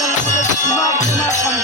अपना